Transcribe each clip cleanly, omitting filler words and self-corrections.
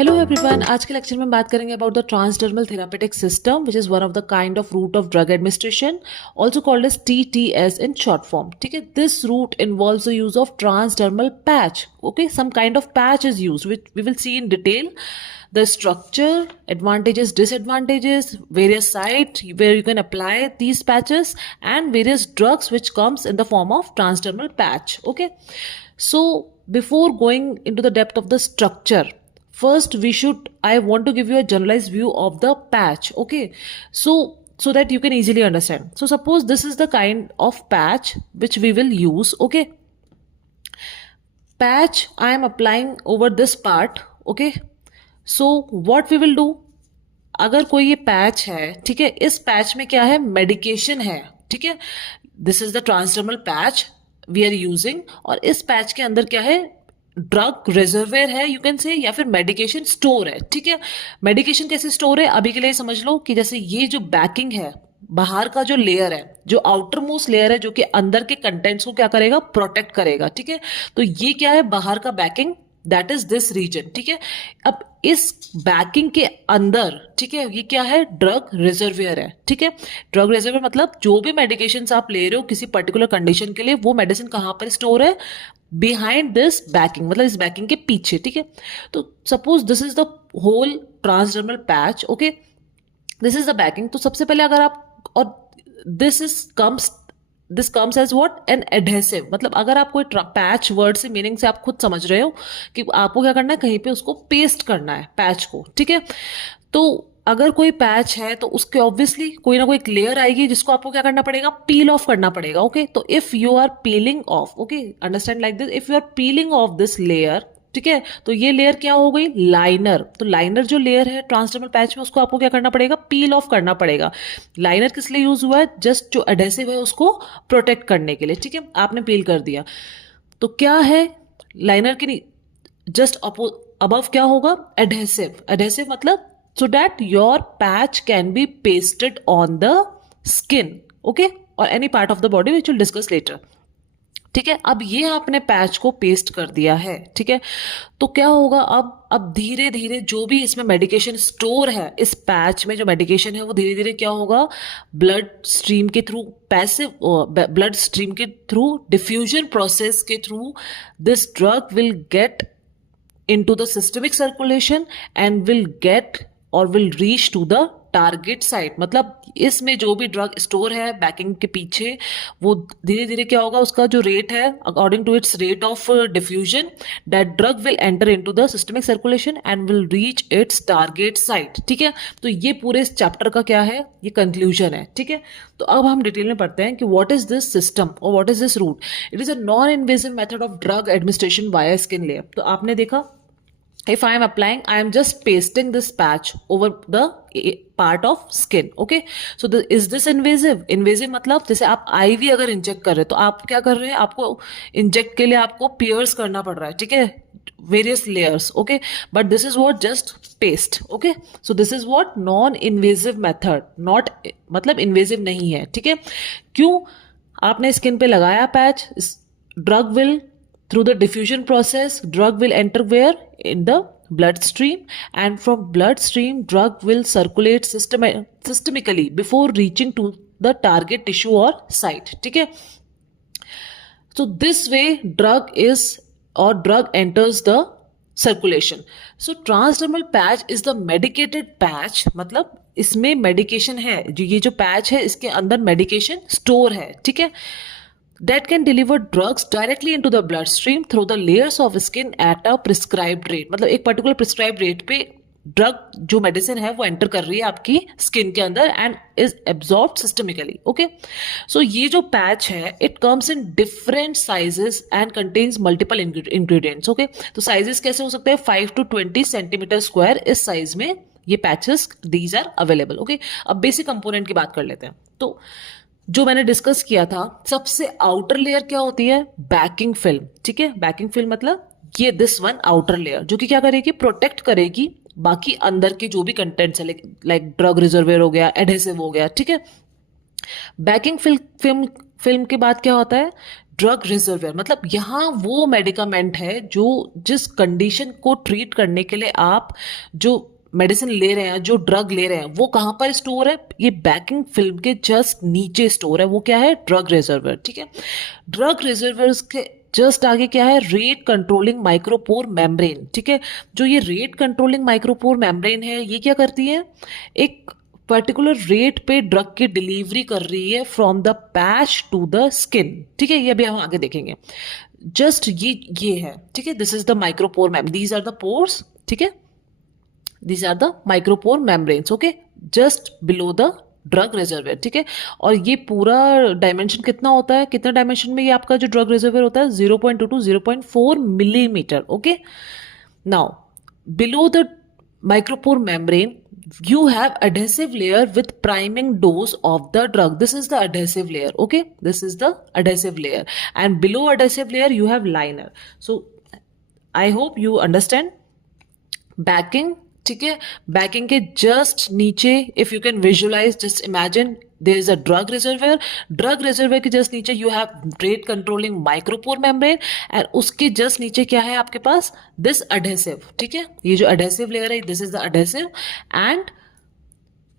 Hello everyone, आज के lecture में बात करेंगे about the transdermal therapeutic system which is one of the kind of route of drug administration, also called as TTS in short form. ठीक है, this route involves the use of transdermal patch. Okay, some kind of patch is used which we will see in detail. The structure, advantages, disadvantages, various sites where you can apply these patches, and various drugs which comes in the form of transdermal patch. Okay, so before going into the depth of the structure, first I want to give you a generalized view of the patch. Okay, so that you can easily understand. So suppose this is the kind of patch which we will use. Okay, patch I am applying over this part. Okay, so what we will do, अगर कोई ये patch है, ठीक है, इस patch में क्या है, मेडिकेशन है. ठीक है, this is the transdermal patch we are using, और इस पैच के अंदर क्या है, ड्रग रिजर्वेयर है, यू कैन से, या फिर मेडिकेशन स्टोर है. ठीक है, मेडिकेशन कैसे स्टोर है, अभी के लिए समझ लो कि जैसे ये जो बैकिंग है, बाहर का जो लेयर है, जो आउटर मोस्ट लेयर है, जो कि अंदर के कंटेंट्स को क्या करेगा, प्रोटेक्ट करेगा. ठीक है, तो ये क्या है, बाहर का backing, that is this region. ठीक है, अब इस बैकिंग के अंदर, ठीक है, ये क्या है, ड्रग रिजर्वियर है. ठीक है, ड्रग रिजर्वियर मतलब जो भी मेडिकेशन आप ले रहे हो किसी पर्टिकुलर कंडीशन के लिए, वो मेडिसिन कहां पर स्टोर है, बिहाइंड दिस बैकिंग, मतलब इस बैकिंग के पीछे. ठीक है, तो suppose this is the whole transdermal patch. Okay, this is the backing. तो सबसे पहले अगर आप, और this comes as what, an adhesive. मतलब अगर आप कोई पैच वर्ड से मीनिंग से आप खुद समझ रहे हो कि आपको क्या करना है, कहीं पे उसको पेस्ट करना है पैच को. ठीक है, तो अगर कोई पैच है तो उसके ऑब्वियसली कोई ना कोई एक लेयर आएगी जिसको आपको क्या करना पड़ेगा, पील ऑफ करना पड़ेगा. ओके, तो if you are peeling off, okay, understand like this, if you are peeling off this layer, ठीक है, तो ये लेयर क्या हो गई, लाइनर. तो लाइनर जो लेयर है ट्रांसडर्मल पैच में, उसको आपको क्या करना पड़ेगा, पील ऑफ करना पड़ेगा. लाइनर किस लिए यूज हुआ है, जस्ट जो एडहेसिव है उसको प्रोटेक्ट करने के लिए. ठीक है, आपने पील कर दिया, तो क्या है, लाइनर की जस्ट अबव क्या होगा, एडहेसिव. एडहेसिव मतलब so that your patch can be pasted on the skin, okay, or any part of the body which we'll discuss later. ठीक है, अब ये आपने पैच को पेस्ट कर दिया है. ठीक है, तो क्या होगा, अब धीरे धीरे जो भी इसमें मेडिकेशन स्टोर है, इस पैच में जो मेडिकेशन है, वो धीरे धीरे क्या होगा, ब्लड स्ट्रीम के थ्रू, पैसिव ब्लड स्ट्रीम के थ्रू, डिफ्यूजन प्रोसेस के through, this drug will get into the systemic circulation and will get or will reach to the target site. मतलब इसमें जो भी ड्रग स्टोर है बैकिंग के पीछे, वो धीरे धीरे क्या होगा, उसका जो रेट है, according to its rate of diffusion, that drug will enter into the systemic circulation and will reach its target site. ठीक है, तो ये पूरे इस चैप्टर का क्या है, ये कंक्लूजन है. ठीक है, तो अब हम डिटेल में पढ़ते हैं कि व्हाट इज दिस सिस्टम और what is this route. It is a non invasive method of drug administration via skin layer. तो आपने देखा, if I am applying, I am just pasting this patch over the part of skin. Okay, so is this invasive? Invasive मतलब जैसे आप IV अगर inject कर रहे हैं, तो आप क्या कर रहे हैं, आपको इंजेक्ट के लिए आपको पियर्स करना पड़ रहा है. ठीक है, various layers. Okay, but this is what just paste. Okay, so this is what non invasive method, not मतलब invasive नहीं है. ठीक है, क्यों, आपने स्किन पे लगाया patch, drug will, through the diffusion process, drug will enter where, in the bloodstream, and from bloodstream drug will circulate systemically before reaching to the target tissue or site. ठीक है, so this way drug enters the circulation. So transdermal patch is the medicated patch, मतलब इसमें medication है, जो ये जो patch है इसके अंदर मेडिकेशन स्टोर है. ठीक है, that can deliver drugs directly into the bloodstream through the layers of skin at a prescribed rate. मतलब एक पर्टिकुलर प्रिस्क्राइब रेट पे ड्रग जो मेडिसिन है वो एंटर कर रही है आपकी स्किन के अंदर and is absorbed systemically. Okay, so ये जो पैच है, it comes in different sizes and contains multiple ingredients. Okay, तो साइजेस कैसे हो सकते हैं, 5 to 20 सेंटीमीटर स्क्वायर, इस साइज में ये patches these are available. Okay, अब बेसिक कंपोनेंट की बात कर लेते हैं. तो जो मैंने डिस्कस किया था, सबसे आउटर लेयर क्या होती है, बैकिंग फिल्म. ठीक है, बैकिंग फिल्म मतलब ये दिस वन आउटर लेयर, जो कि क्या करेगी, प्रोटेक्ट करेगी बाकी अंदर के जो भी कंटेंट्स है, लाइक ड्रग रिजर्वेयर हो गया, एडहेसिव हो गया. ठीक है, बैकिंग फिल्म के बाद क्या होता है, ड्रग रिजर्वियर मतलब यहाँ वो मेडिकामेंट है जो जिस कंडीशन को ट्रीट करने के लिए आप जो मेडिसिन ले रहे हैं, जो ड्रग ले रहे हैं, वो कहाँ पर स्टोर है? ये बैकिंग फिल्म के जस्ट नीचे स्टोर है। वो क्या है? Drug reservoir. ठीक है, ड्रग रिजर्वियर्स के जस्ट आगे क्या है? Rate controlling micropore membrane. ठीक है, जो ये रेट कंट्रोलिंग माइक्रोपोर मेम्ब्रेन है, ये क्या करती है? एक पर्टिकुलर रेट पे ड्रग की डिलीवरी कर रही है from the patch to the skin. ठीक है, ये अभी हम आगे देखेंगे। जस्ट ये है। ठीक है, this is the micropore ma'am, these are the pores. ठीक है, these are the micropore membranes, okay, just below the drug reservoir. ठीक है, और ये पूरा डायमेंशन कितना होता है? कितना डायमेंशन में ये आपका जो ड्रग रिजर्वियर होता है? 0.2 to 0.4 millimetre. Okay, now below the micropore membrane you have adhesive layer with priming dose of the drug. This is the adhesive layer. Okay, this is the adhesive layer, and below adhesive layer you have liner. So I hope you understand. Backing, ठीक है, backing के just नीचे if you can visualise, just imagine there is a drug reservoir. Drug reservoir के just नीचे you have rate controlling micropore membrane, and उसके just नीचे क्या है आपके पास? This adhesive. ठीक है, ये जो अडेसिव लेयर है, this is the adhesive, and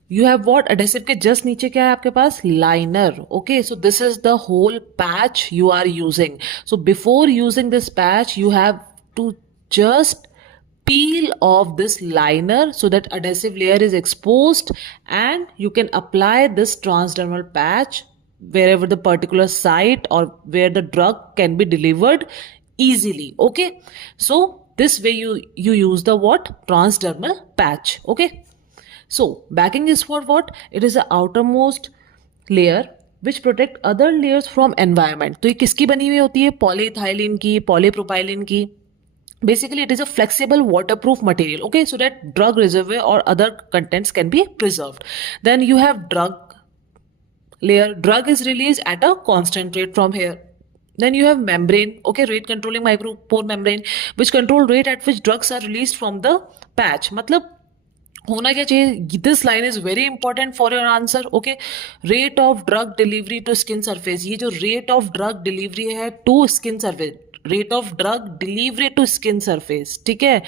you have what? Adhesive के जस्ट नीचे क्या है आपके पास? Liner. Okay, so this is the whole patch you are using. So before using this patch you have to just peel off this liner so that adhesive layer is exposed, and you can apply this transdermal patch wherever the particular site or where the drug can be delivered easily. Okay, so this way you use the what? Transdermal patch. Okay, so backing is for what? It is the outermost layer which protect other layers from environment. तो ये किसकी बनी हुई होती है? Polyethylene की, polypropylene की। Basically it is a flexible waterproof material, okay, so that drug reservoir or other contents can be preserved. Then you have drug layer. Drug is released at a constant rate from here. Then you have membrane, okay, rate controlling micropore membrane, which control rate at which drugs are released from the patch. मतलब होना क्या चाहिए? This line is very important for your answer. Okay, rate of drug delivery to skin surface. ये जो rate of drug delivery है to skin surface, rate of drug delivery to skin surface, ठीक है,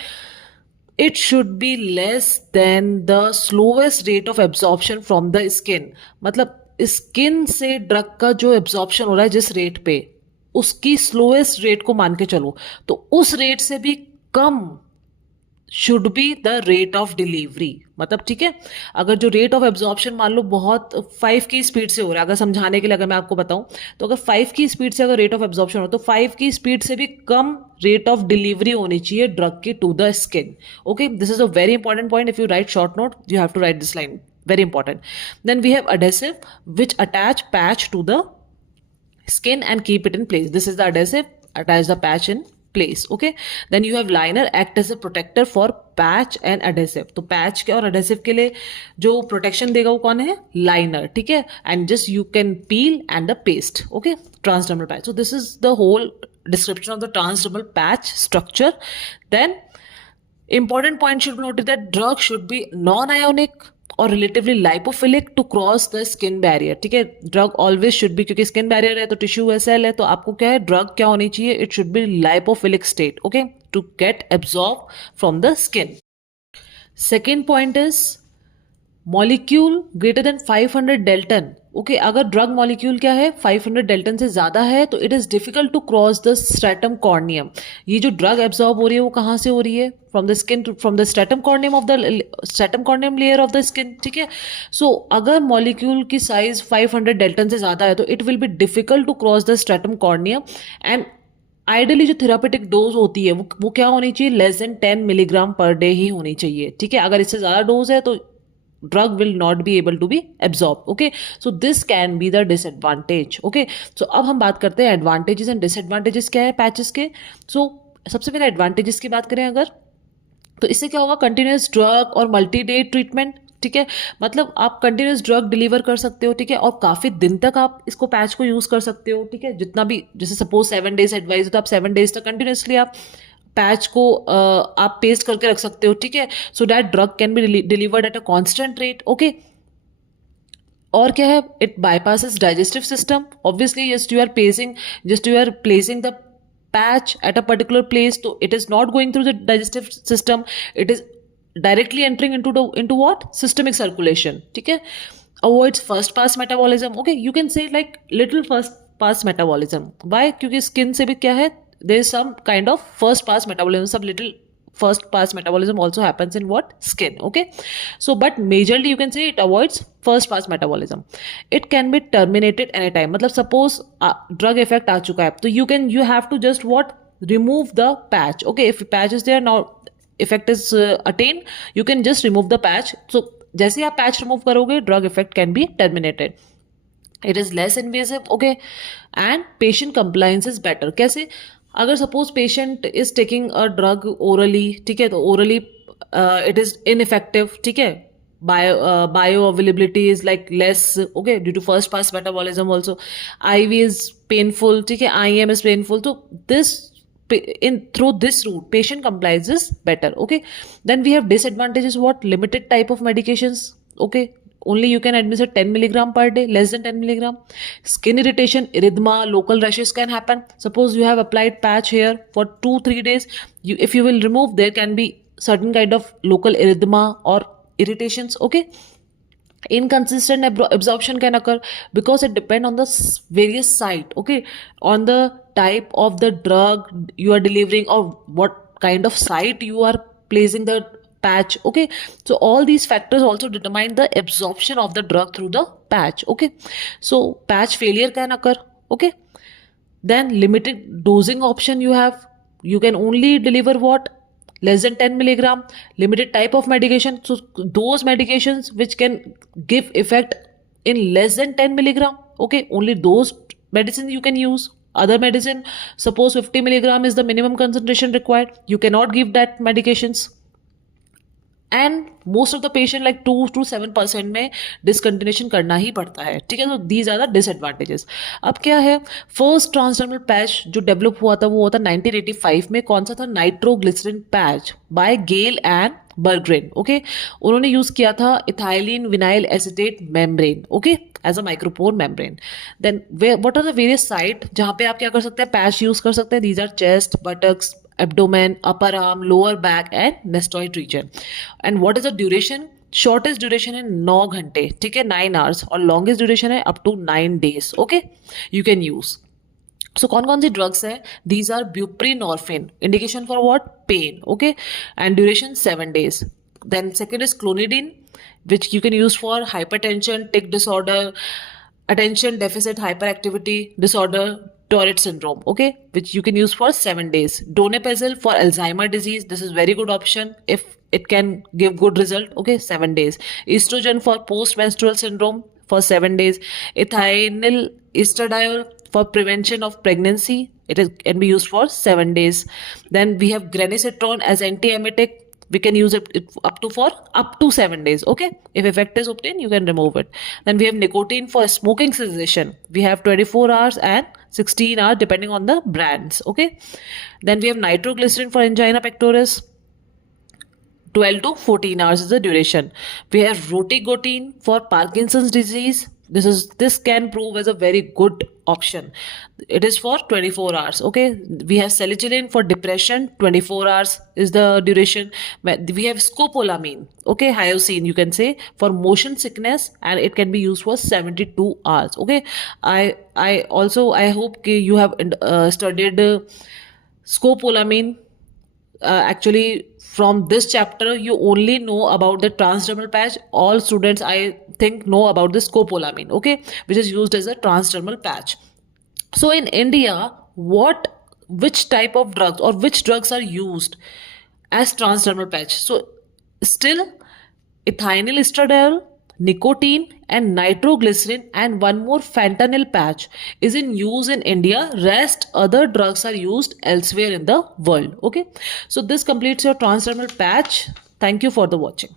it should be less than the slowest rate of absorption from the skin. मतलब skin से drug का जो absorption हो रहा है जिस रेट पे, उसकी स्लोएस्ट रेट को मान के चलो, तो उस रेट से भी कम should be the rate of delivery. मतलब ठीक है, अगर जो रेट ऑफ एब्जॉर्प्शन मान लो बहुत 5 की स्पीड से हो रहा है, अगर समझाने के लिए अगर मैं आपको बताऊं, तो अगर 5 की स्पीड से अगर रेट ऑफ एब्जॉर्प्शन हो, तो 5 की स्पीड से भी कम रेट ऑफ डिलीवरी होनी चाहिए ड्रग की to the skin. Okay, this is a very important point. If you write short note, you have to write this line, very important. Then we have adhesive which attach patch to the skin and keep it in place. This is the adhesive, attach the patch in place. Okay, then you have liner, act as a protector for patch and adhesive. तो patch के और adhesive के लिए जो protection देगा वो कौन है? Liner. ठीक है, and just you can peel and the paste. Okay, transdermal patch. So this is the whole description of the transdermal patch structure. Then important point should be noted that drug should be non-ionic और relatively lipophilic to cross the skin barrier. ठीक है, drug always should be, क्योंकि skin barrier है तो tissue है, cell है, तो आपको क्या है? ड्रग क्या होनी चाहिए? It should be lipophilic state, okay, to get absorb from the skin. Second point is molecule greater than 500 dalton. Okay, अगर ड्रग मॉलिक्यूल क्या है? 500 डेल्टन से ज्यादा है, तो it is difficult to cross the stratum corneum. ये जो drug absorb हो रही है वो कहाँ से हो रही है? From the skin, from the stratum corneum of the stratum corneum layer of the skin. ठीक है, सो अगर मॉलिक्यूल की साइज 500 डेल्टन से ज्यादा है, तो it will be difficult to cross the stratum corneum, and ideally जो थेरापेटिक डोज होती है वो क्या होनी चाहिए? Less than 10 milligram per day ही होनी चाहिए। ठीक है, अगर इससे ज्यादा डोज है तो drug will not be able to be absorbed. Okay, so this can be the disadvantage. Okay, so अब हम बात करते हैं advantages and disadvantages क्या है patches के। so सबसे पहले advantages की बात करें अगर, तो इससे क्या होगा? continuous drug और multi day treatment। ठीक है, मतलब आप कंटिन्यूस ड्रग डिलीवर कर सकते हो, ठीक है, और काफी दिन तक आप इसको पैच को यूज कर सकते हो। ठीक है, जितना भी, जैसे सपोज 7 डेज एडवाइस हो तो आप 7 डेज तक कंटिन्यूसली आप पैच को आप पेस्ट करके रख सकते हो। ठीक है, so that drug can be delivered at a constant rate. Okay, और क्या है, it bypasses digestive system obviously, just you are placing the patch at a particular place, तो it is not going through the digestive system, it is directly entering into what, systemic circulation, ठीक है. Avoids first pass metabolism, okay, you can say like little first pass metabolism. Why? क्योंकि skin से भी क्या है, there is some kind of first pass metabolism, सब little first pass metabolism also happens in what, skin, okay. So but majorly you can say it avoids first pass metabolism. It can be terminated anytime, मतलब suppose drug effect आ चुका है, तो you have to just what, remove the patch, okay. If patch is there, now effect is attained, you can just remove the patch. So जैसे ही आप patch remove करोगे, drug effect can be terminated. It is less invasive, okay, and patient compliance is better. कैसे? अगर suppose patient is taking a drug orally, ठीक है, तो orally it is ineffective, ठीक है, bioavailability is like less, okay, due to first pass metabolism also, IV is painful, ठीक है, IM is painful, तो this through this route patient compliance is better, okay. Then we have disadvantages, what, limited type of medications, okay, only you can administer 10 milligram per day, less than 10 milligram. Skin irritation, erythema, local rashes can happen. Suppose you have applied patch here for 2-3 days, if you will remove, there can be certain kind of local erythema or irritations, okay. Inconsistent absorption can occur because it depends on the various site, okay, on the type of the drug you are delivering or what kind of site you are placing the patch, okay. So all these factors also determine the absorption of the drug through the patch, okay. So patch failure can occur, okay. Then limited dosing option you have, you can only deliver what, less than 10 milligram, limited type of medication, so those medications which can give effect in less than 10 milligram, okay, only those medicines you can use. Other medicine, suppose 50 milligram is the minimum concentration required, you cannot give that medications. And most of the patient like 2 to 7% में डिसकंटिन्यूशन करना ही पड़ता है, ठीक है. तो these are the disadvantages. अब क्या है, फर्स्ट ट्रांसडर्मल पैच जो डेवलप हुआ था वो था 1985 में. कौन सा था, nitroglycerin patch by Gale and Berggren, okay. उन्होंने यूज किया था ethylene vinyl acetate membrane, okay, as a micropore membrane. Then what are the various site जहाँ पे आप क्या कर सकते हैं, पैच यूज कर सकते हैं. These are chest, buttocks, abdomen, upper arm, lower back and mastoid region. And what is the duration? Shortest duration है 9 घंटे, ठीक है, 9 hours, और longest duration है up to 9 days, okay, you can use. So कौन सी drugs है? These are buprenorphine, indication for what? Pain, okay, and duration 7 days. Then second is clonidine, which you can use for hypertension, tic disorder, attention deficit hyperactivity disorder, Tourette syndrome, okay, which you can use for 7 days. Donepezil for Alzheimer disease, this is very good option if it can give good result, okay, 7 days. Estrogen for post-menstrual syndrome for 7 days. Ethinyl estradiol for prevention of pregnancy, can be used for 7 days. Then we have granisetron as antiemetic, we can use it up to 7 days, okay. If effect is obtained, you can remove it. Then we have nicotine for smoking cessation, we have 24 hours and 16 hours depending on the brands, okay. Then we have nitroglycerin for angina pectoris, 12 to 14 hours is the duration. We have rotigotine for Parkinson's disease. This can prove as a very good option. It is for 24 hours, okay. We have salicylate for depression, 24 hours is the duration. We have scopolamine, okay, hyoscine you can say, for motion sickness, and it can be used for 72 hours, okay. I hope you have studied scopolamine. Actually from this chapter you only know about the transdermal patch. All students I think know about the scopolamine, okay, which is used as a transdermal patch. So in India, which type of drugs or which drugs are used as transdermal patch? So still ethinyl estradiol, nicotine and nitroglycerin, and one more fentanyl patch is in use in India. Rest other drugs are used elsewhere in the world, okay. So this completes your transdermal patch. Thank you for the watching.